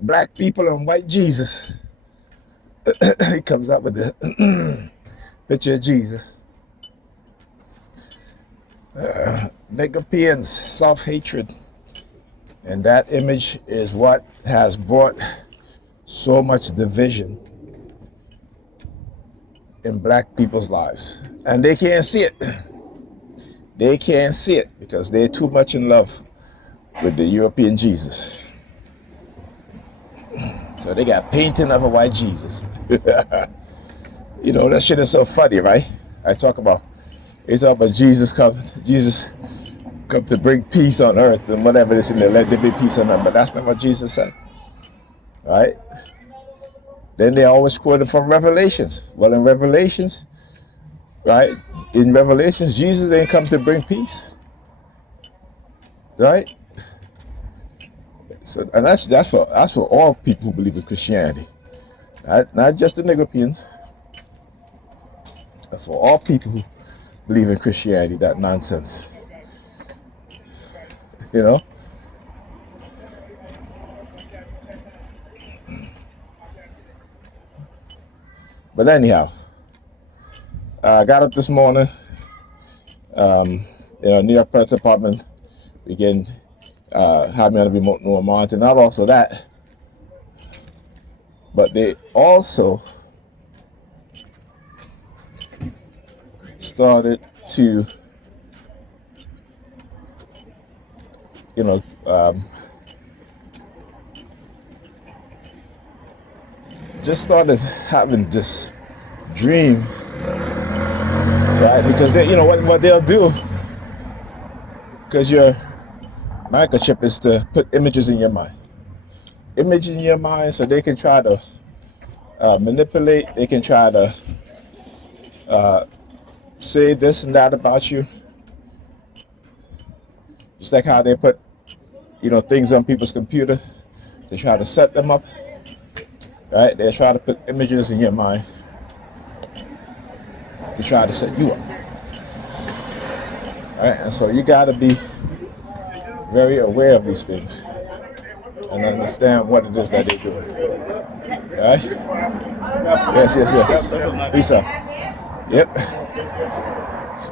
black people and white Jesus. He comes up with the picture of Jesus. Nigger self-hatred. And that image is what has brought so much division in black people's lives. And they can't see it. They can't see it because they're too much in love with the European Jesus. So they got painting of a white Jesus. You know, that shit is so funny, right? They talk about Jesus come to bring peace on earth and whatever this in there, let there be peace on earth. But that's not what Jesus said. Right? Then they always quoted from Revelations. Well, in Revelations, right? In Revelations, Jesus didn't come to bring peace. Right? So, and that's for all people who believe in Christianity. Not just the Negropeans. But for all people who believe in Christianity, that nonsense. You know? But anyhow, I got up this morning, New York Police Department began have me on the remote monitor. Not also that, but they also started to, just started having this dream, right? Because they, what they'll do, because your microchip is to put images in your mind, so they can try to manipulate. They can try to say this and that about you, just like how they put, things on people's computer. They try to set them up. Right? They try to put images in your mind to try to set you up. Right? And so you got to be very aware of these things and understand what it is that they're doing. Right? Yes. Lisa. Yep.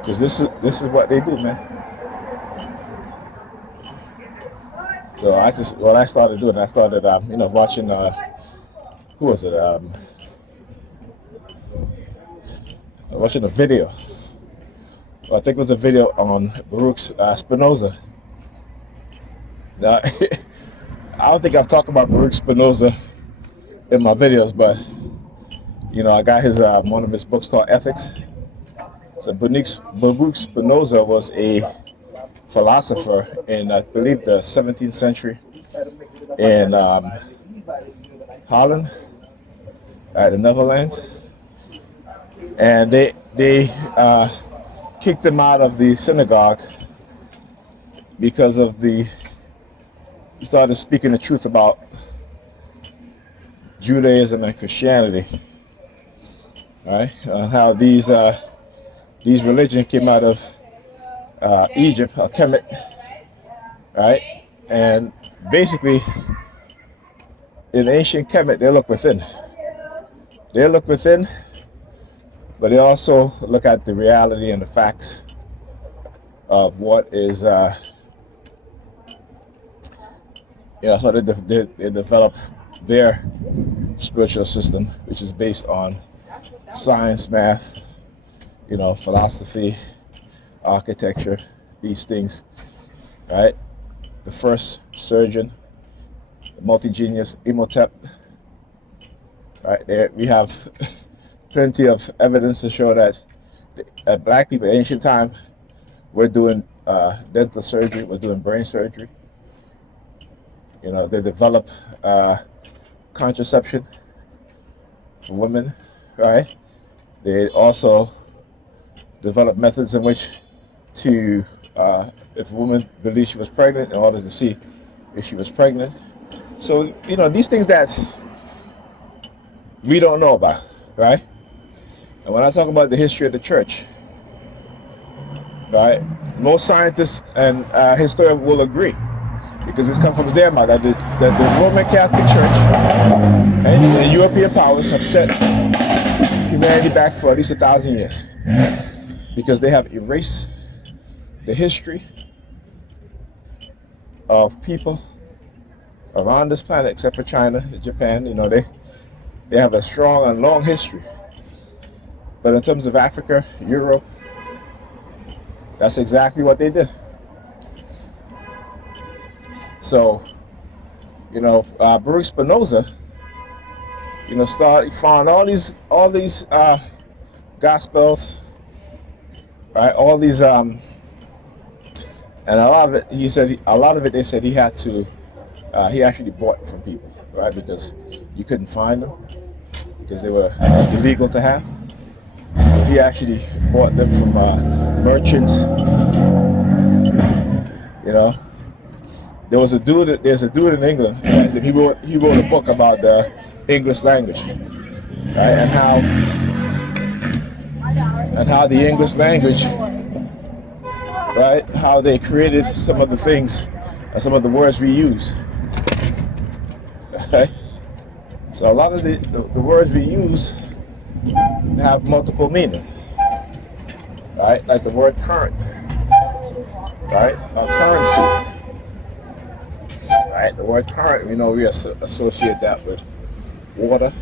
Because this is what they do, man. So I started doing, watching. Who was it? Watching a video. Well, I think it was a video on Baruch Spinoza. Now, I don't think I've talked about Baruch Spinoza in my videos, but I got his one of his books called Ethics. So Baruch Spinoza was a philosopher in, I believe, the 17th century in Holland, the Netherlands, and they kicked him out of the synagogue because of he started speaking the truth about Judaism and Christianity. Right? How these religions came out of Egypt, or Kemet, right? And basically, in ancient Kemet, they look within. But they also look at the reality and the facts of what is, so they develop their spiritual system, which is based on science, math, philosophy, architecture, these things, right? The first surgeon, the multi-genius Imhotep, right? There we have plenty of evidence to show that black people in ancient time were doing dental surgery, we're doing brain surgery. They develop contraception for women, right? They also develop methods in which to, if a woman believes she was pregnant, in order to see if she was pregnant. So, these things that we don't know about, right? And when I talk about the history of the church, right, most scientists and historians will agree because this comes from their mouth, that the Roman Catholic Church and the European powers have set humanity back for at least 1,000 years, because they have erased the history of people around this planet, except for China and Japan. They have a strong and long history. But in terms of Africa, Europe, that's exactly what they did. So, Baruch Spinoza, found all these gospels, right? All these and a lot of it, they said he had to, he actually bought from people, right? Because you couldn't find them because they were illegal to have. So he actually bought them from merchants. There's a dude in England. He wrote a book about the English language, right? And how the English language, right? How they created some of the things and some of the words we use. Okay? So a lot of the words we use have multiple meaning, right? Like the word current, right? Or currency. Right, the word current, we associate that with water,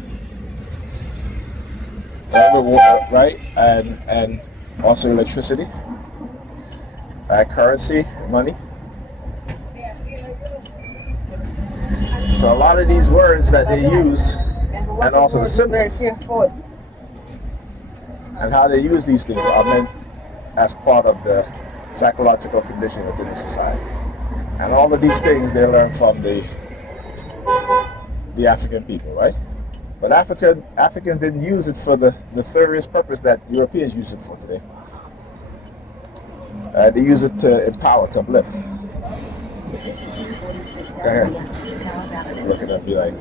right? And also electricity, right? Currency, money. So a lot of these words that they use, and also the symbols, and how they use these things are meant as part of the psychological conditioning within the society. And all of these things they learn from the African people, right? But Africans didn't use it for the nefarious purpose that Europeans use it for today. They use it to empower, to uplift. Go ahead. Look at it, be like.